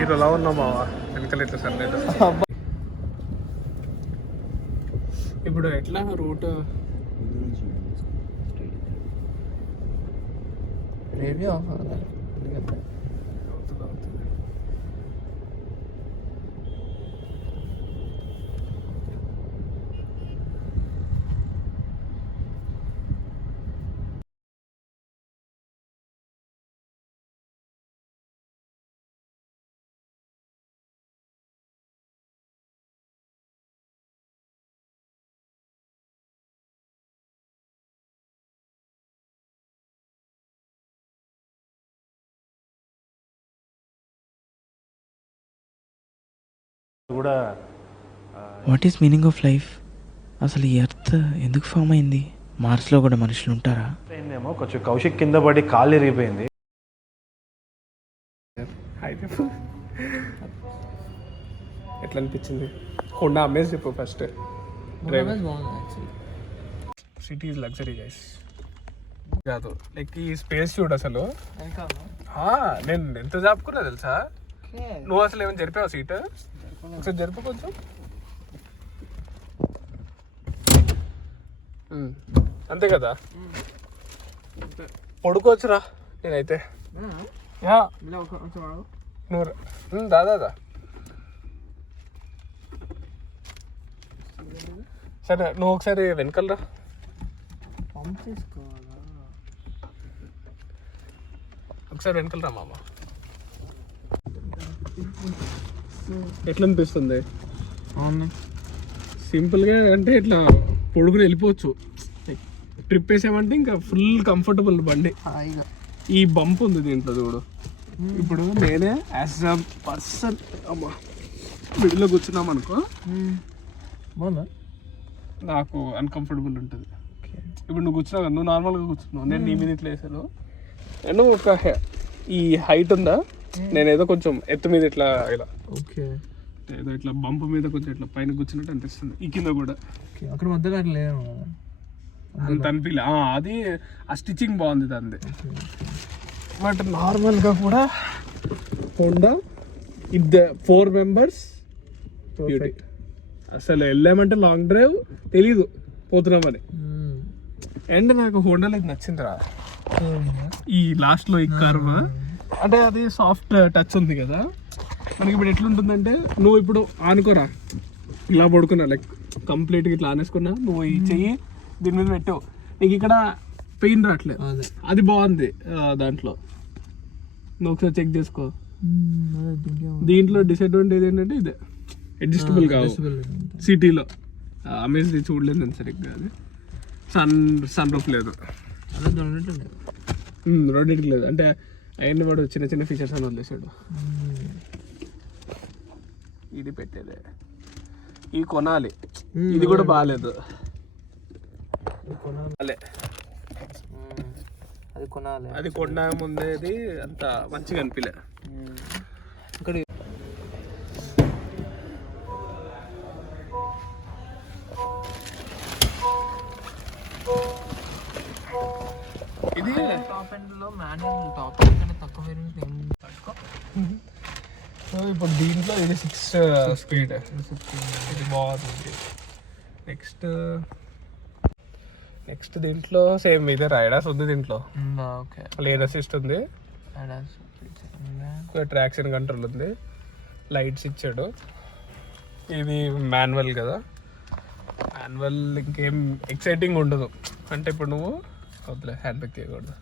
హీరోలా ఉన్నామా వెనకాల ఎట్లా సర్లేదు. ఇప్పుడు ఎట్లా రూట్ మేబీ కూడా what is meaning of life? అసలు ఈ ఎర్త్ ఎందుకు ఫామ్ అయింది? మార్స్లో కూడా మనుషులు ఉంటారా? ఏమో కొంచెం కౌశిక్ కింద పడి కాళ్ళు ఇరిగిపోయింది. అయితే ఎట్లా అనిపించింది? హోండా అమ్మేసి చెప్పు first. City is luxury guys కాదు, లైక్ ఈ స్పేస్ చూడు అసలు. నేను ఎంత జాపుకున్నా తెలుసా? నువ్వు అసలు ఏమైనా జరిపావు సీట్? ఒకసారి జరుపు కొంచెం. అంతే కదా, పడుకోవచ్చురా. నేనైతే నువ్వు దాదా సరే, నువ్వు ఒకసారి వెనకలరా. ఒకసారి వెనకలరా మామ. ఎట్లా అనిపిస్తుంది? సింపుల్గా అంటే ఇట్లా పొడుగుని వెళ్ళిపోవచ్చు. ట్రిప్ వేసామంటే ఇంకా ఫుల్ కంఫర్టబుల్ బండి. ఈ బంప్ ఉంది దీంట్లో చూడు. ఇప్పుడు నేనే యాజ్ అ పర్సన్ అమ్మా మిడిల్లో కూర్చున్నాం అనుకో, నాకు అన్కంఫర్టబుల్ ఉంటుంది. ఇప్పుడు నువ్వు కూర్చున్నావు కదా, నువ్వు నార్మల్గా కూర్చున్నావు, నేను నీ మీద ఇట్లా వేసాను. నేను ఒక ఈ హైట్ ఉందా, నేనేదో కొంచెం ఎత్తు మీద ఇట్లా ఇలా ఓకే ఏదో ఇట్లా బంప్ మీద కొంచెం ఇట్లా పైన కూర్చున్నట్టు అనిపిస్తుంది. ఈ కింద కూడా అక్కడ మధ్యలో లేదు అంత అనిపించలే. అది ఆ స్టిచ్చింగ్ బాగుంది దాన్ని. బట్ నార్మల్గా కూడా హోండా ఇద్దరు 4 members బ్యూటీ. అసలు వెళ్ళామంటే లాంగ్ డ్రైవ్ తెలీదు పోతున్నామని. అండ్ నాకు హోండాలో ఇది నచ్చిందిరా, ఈ లాస్ట్లో ఈ కర్వ్. అంటే అది సాఫ్ట్ టచ్ ఉంది కదా మనకి. ఇప్పుడు ఎట్లుంటుందంటే నువ్వు ఇప్పుడు ఆనుకోరా, ఇలా పడుకున్నా లైక్ కంప్లీట్గా ఇట్లా ఆనేసుకున్నా, నువ్వు ఈ చెయ్యి దీని మీద పెట్టావు, నీకు ఇక్కడ పెయిన్ రావట్లేదు. అది బాగుంది దాంట్లో. నువ్వు ఒకసారి చెక్ చేసుకో. దీంట్లో డిసడ్వాంటేజ్ ఏంటంటే ఇదే అడ్జస్టబుల్ కావు. సిటీలో అమేజ్ది చూడలేదు నేను సరిగ్గా. అది సన్ రూఫ్ లేదు, రెండింటికి లేదు. అంటే అవన్నీ వాడు చిన్న చిన్న ఫీచర్స్ అని వదిలేసాడు. ఇది పెట్టేదే, ఇది కొనాలి. ఇది కూడా బాగాలేదు, అది కొన్నా ముందేది అంత మంచిగా అనిపించలే. ఇక్కడ ఇది టాప్ ఎండ్ లో మాన్యువల్ టాప్ ఎండ్ కంటే తక్కువ వేరియంట్ పట్టుకో. సో ఇప్పుడు దీంట్లో ఇది 6 స్పీడ్, ఇది బాగుంది. నెక్స్ట్ దీంట్లో సేమ్ ఇదే రైడాస్ ఉంది. దీంట్లో లేన్ అసిస్ట్ ఉంది, ట్రాక్షన్ కంట్రోల్ ఉంది, లైట్స్ ఇచ్చాడు. ఇది మాన్యువల్ కదా, మాన్యువల్ ఇంకేం ఎక్సైటింగ్ ఉండదు. అంటే ఇప్పుడు నువ్వు వద్దులే హ్యాండ్ బ్రేక్ తీయకూడదు.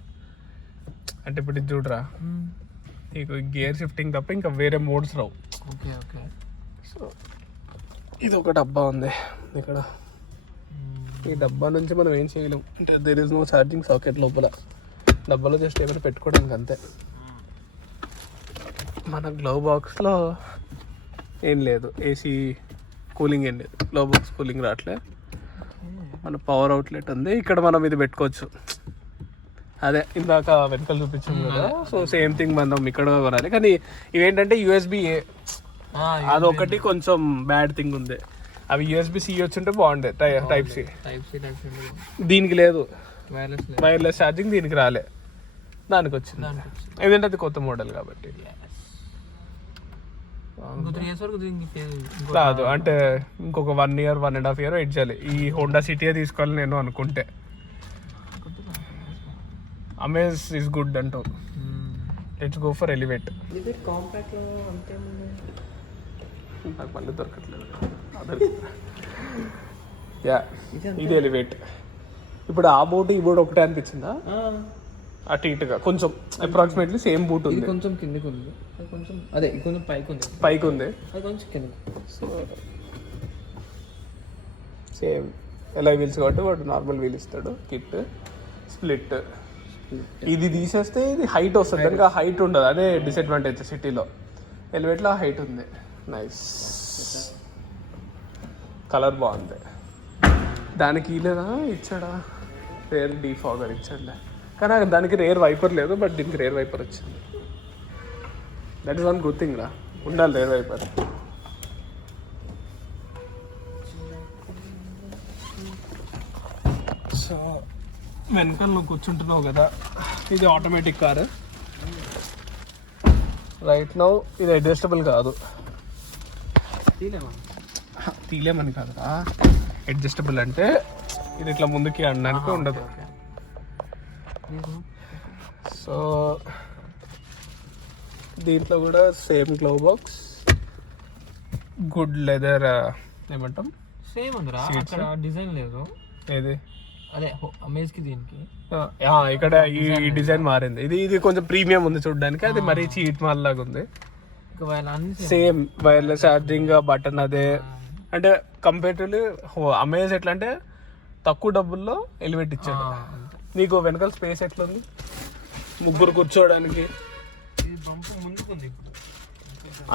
అంటే ఇప్పుడు ఇది చూడరా, నీకు గేర్ షిఫ్టింగ్ తప్ప ఇంకా వేరే మోడ్స్ రావు. Okay okay. సో ఇది ఒక డబ్బా ఉంది ఇక్కడ. ఈ డబ్బా నుంచి మనం ఏం చేయలేం, అంటే there is no charging socket లోపల. డబ్బాలో జస్ట్ ఏమైనా పెట్టుకోవడానికి అంతే. మన గ్లవ్ బాక్స్లో ఏం లేదు, ఏసీ కూలింగ్ ఏం లేదు, గ్లవ్ బాక్స్ కూలింగ్ రావట్లే. మన పవర్ అవుట్లెట్ ఉంది ఇక్కడ, మనం ఇది పెట్టుకోవచ్చు. అదే ఇందాక వెనకాల చూపించాము కదా, సో సేమ్ థింగ్ మనం ఇక్కడ కొనాలి. కానీ ఇవేంటంటే USB-A, అదొకటి కొంచెం బ్యాడ్ థింగ్ ఉంది. అవి USB-C వచ్చుంటే బాగుండే, టైప్ సి. దీనికి లేదు, వైర్లెస్ ఛార్జింగ్ దీనికి రాలే, దానికి వచ్చింది. ఎందుకంటే అది కొత్త మోడల్ కాబట్టి. 3 years వరకు కాదు అంటే ఇంకొక 1 year 1.5 year వెయిట్ చేయాలి. ఈ హోండా సిటీయే తీసుకోవాలి నేను అనుకుంటే. అమేజ్ ఇస్ గుడ్ అంటారు. Let's go for Elevate. కాంపాక్ట్లో అంతే నాకు మళ్ళీ దొరకట్లేదు. యా ఇది ఎలివేట్. ఇప్పుడు ఆ బోట్ ఈ బోట్ ఒకటే అనిపించిందా? అటు ఇటుగా కొంచెం అప్రాక్సిమేట్లీ సేమ్ బూట్ ఉంది. కొంచెం కిందకి ఉంది, అది కొంచెం అదే కొంచెం పైకి ఉంది, పైకి ఉంది, అది కొంచెం కిందకి. సో సేమ్ ఎలా వీల్స్ కాబట్టి వాడు నార్మల్ వీల్ ఇస్తాడు. కిట్ స్ప్లిట్ ఇది తీసేస్తే ఇది హైట్ వస్తుంది, దానికి ఆ హైట్ ఉండదు. అదే డిసడ్వాంటేజ్ సిటీలో. ఎలివేట్లో హైట్ ఉంది. నైస్ కలర్ బాగుంది. దానికి లేదా ఇచ్చాడా రేర్ డీఫాగర్ ఇచ్చాడులే, కానీ దానికి రేర్ వైపర్ లేదు. బట్ దీనికి రేర్ వైపర్ వచ్చింది. That is one good thing రా, ఉండాలి రేర్ వైపర్. సో వెనకాల నువ్వు కూర్చుంటున్నావు కదా, ఇది ఆటోమేటిక్ కారు. రైట్ నౌ ఇది అడ్జస్టబుల్ కాదు, తీలేమని కాదురా. అడ్జస్టబుల్ అంటే ఇది ఇట్లా ముందుకి అనడానికి ఉండదు. సో దీంట్లో కూడా same glow box, good leather ఏమంటాం సేమ్ ఉందిరా, అక్కడ డిజైన్ లేదు. ఏది అదే అమేజ్ కి దీనికి ఇక్కడ ఈ డిజైన్ మారింది. ఇది కొంచెం ప్రీమియం ఉంది చూడడానికి, అది మరీ చీట్ మాల్ లాగా ఉంది. సేమ్ వైర్లెస్ ఛార్జింగ్ బటన్ అదే. అంటే కంపేటివ్లీ అమేజ్ ఎట్లా అంటే తక్కువ డబ్బుల్లో ఎలివేట్ ఇచ్చాడు. నీకు వెనకాల స్పేస్ ఎట్లా ఉంది, ముగ్గురు కూర్చోవడానికి.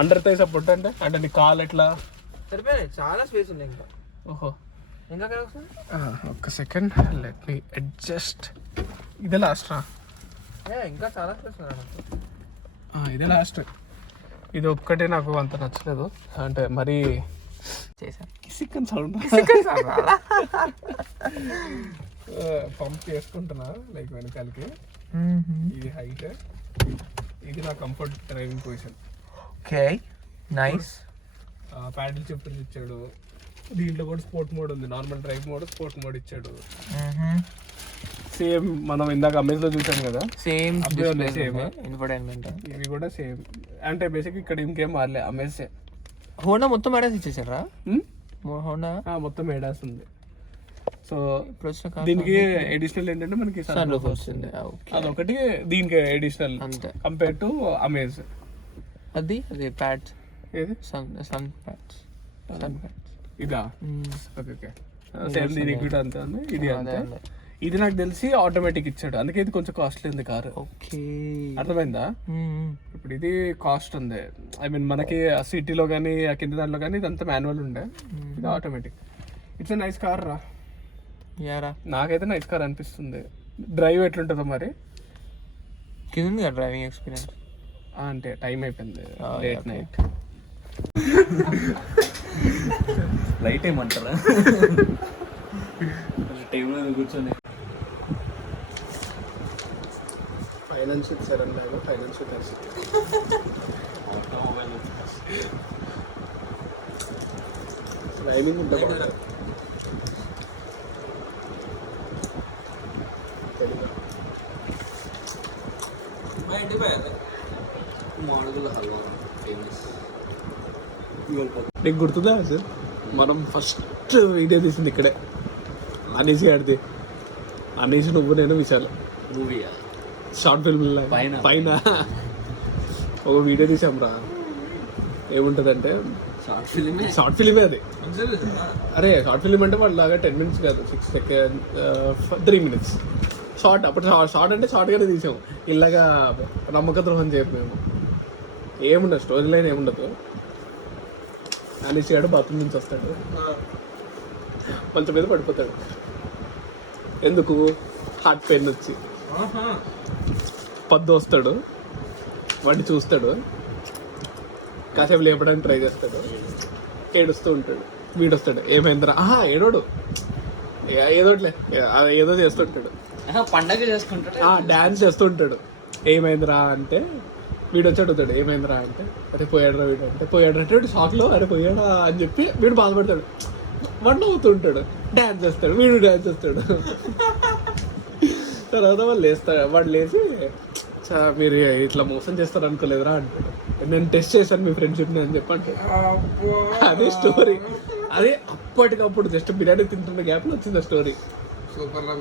అండర్ థై సపోర్ట్ అంటే నీ కాల్ ఎట్లా సరిపోయాయి, చాలా స్పేస్ ఉంది ఇంకా. ఓహో ఇంకా ఒక్క సెకండ్, లెట్ మీ అడ్జస్ట్. ఇదే లాస్ట్ రా, ఇంకా చాలా స్పేస్ ఉంది. ఇదే లాస్ట్. ఇది ఒక్కటే నాకు అంత నచ్చలేదు, అంటే మరీ చేశాను కిసిక్కన్ సౌండ్. పంప్ చేసుకుంటున్నా లైక్ వెనకాలకి. ఇది హైట్, ఇది నా comfort driving position. Okay nice. Paddle shifter ఇచ్చాడు. దీంట్లో కూడా స్పోర్ట్ మోడ్ ఉంది, normal drive mode, sport mode ఇచ్చాడు. సేమ్ మనం ఇందాక అమేజ్ లో చూసాం కదా, సేమ్ సేమ్ ఇన్ఫోటైన్మెంట్. ఇవి కూడా సేమ్. అంటే బేసిక్ ఇక్కడ ఇంకేం మారలే, అమేజ్. హోండా మొత్తం ఏడాస్ ఇచ్చేసారా? హోండా మొత్తం ఏడాస్ ఉంది. సో దీనికి ఎడిషనల్ ఏంటంటే మనకి సన్ రూఫ్ వస్తుంది, అదొకటి దీనికి ఎడిషనల్ అంతే కంపేర్ టు అమేజ్. అది ప్యాడ్స్, ఏది సన్ ప్యాడ్స్, ఇదా? ఓకే సేమ్ దీనికి కూడా అంతే ఉంది, ఇది అంతే. ఇది నాకు తెలిసి ఆటోమేటిక్ ఇచ్చాడు, అందుకే ఇది కొంచెం కాస్ట్లీ ఉంది కారు. ఓకే అర్థమైందా? ఇప్పుడు ఇది కాస్ట్ ఉంది. ఐ మీన్ మనకి సిటీలో కానీ ఆ కింద దాంట్లో కానీ ఇదంతా మాన్యువల్ ఉండే, ఇది ఆటోమేటిక్. ఇట్స్ నైస్ కార్ రా. యారా నాకైతే నైస్ కార్ అనిపిస్తుంది. డ్రైవ్ ఎట్లుంటుందో మరి. కింద డ్రైవింగ్ ఎక్స్పీరియన్స్ అంటే టైం అయిపోయింది, లేట్ నైట్. లైట్ ఏమంటారా టేబుల్ మీద కూర్చొని. ఫైనాన్స్ ఇచ్చారు లాగా, ఫైనాన్స్ డ్రైవింగ్ ఉంటుంది నీకు గుర్తుందా సార్, మనం ఫస్ట్ వీడియో తీసింది ఇక్కడే అనీసి ఆడితే. అనీసి నువ్వు నేను విశాల్ మూవీయా షార్ట్ ఫిల్మ్ పైన ఒక వీడియో తీసాం రా. ఏముంటుందంటే షార్ట్ ఫిలిమే అది. అరే షార్ట్ ఫిలిం అంటే వాళ్ళు లాగా 10 minutes కాదు, 6 seconds 3 minutes షార్ట్. అప్పుడు షార్ట్ అంటే షార్ట్గానే తీసాము. ఇలాగా నమ్మక ద్రోహం చేయము మేము. ఏముండదు, స్టోరీ లైన్ ఏముండదు. అనేసి ఆడు బాత్రూమ్ నుంచి వస్తాడు, మంచం మీద పడిపోతాడు. ఎందుకు? హార్ట్ పెయిన్ వచ్చి. పద్దు వస్తాడు, వాడిని చూస్తాడు, కాసేపు లేపడానికి ట్రై చేస్తాడు, ఏడుస్తూ ఉంటాడు. వీడు వస్తాడు, ఏమైందిరా? ఏడోడు, ఏదోట్లే ఏదో చేస్తుంటాడు, పండగ చేసుకుంటాడు, డ్యాన్స్ చేస్తూ ఉంటాడు. ఏమైందిరా అంటే వీడు వచ్చి అడుగుతాడు ఏమైందిరా అంటే అరే పోయాడరా వీడు అంటే పోయాడు అంటే వీడు షాక్లో అరే పోయాడా అని చెప్పి వీడు బాధపడతాడు. వాడు నవ్వుతుంటాడు, డ్యాన్స్ చేస్తాడు, వీడు డ్యాన్స్ చేస్తాడు. తర్వాత వాడు లేచి మీరు ఇట్లా మోసం చేస్తారు అనుకోలేదురా అంటాడు. నేను టెస్ట్ చేశాను మీ ఫ్రెండ్షిప్ని అని చెప్పంటే అదే స్టోరీ. అదే అప్పటికప్పుడు జస్ట్ బిర్యానీ తింటున్న గ్యాప్లో వచ్చింది ఆ స్టోరీ. సూపర్ రా.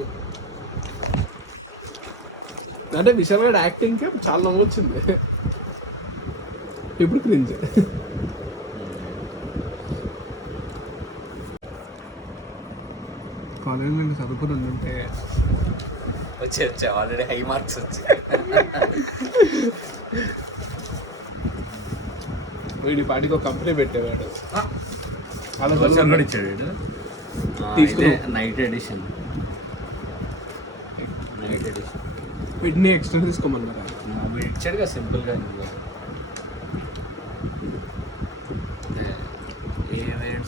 అంటే విశాల్ గడ్ యాక్టింగ్కి చాలా నవ్వు వచ్చింది. ఇప్పుడు క్రింజ్. కాలేజ్ నుండి చదువుకుని ఉంటే వచ్చా ఆల్రెడీ హై మార్క్స్ వచ్చాయి. వీడి పాటికి ఒక కంపెనీ పెట్టేవాడు. కూడా ఇచ్చాడు వీడు. తీసుకున్నాం. నైట్ ఎడిషన్ వీటిని ఎక్స్ట్రా తీసుకోమన్నారు. వీడు ఇచ్చాడు కదా సింపుల్గా. ఏమేమి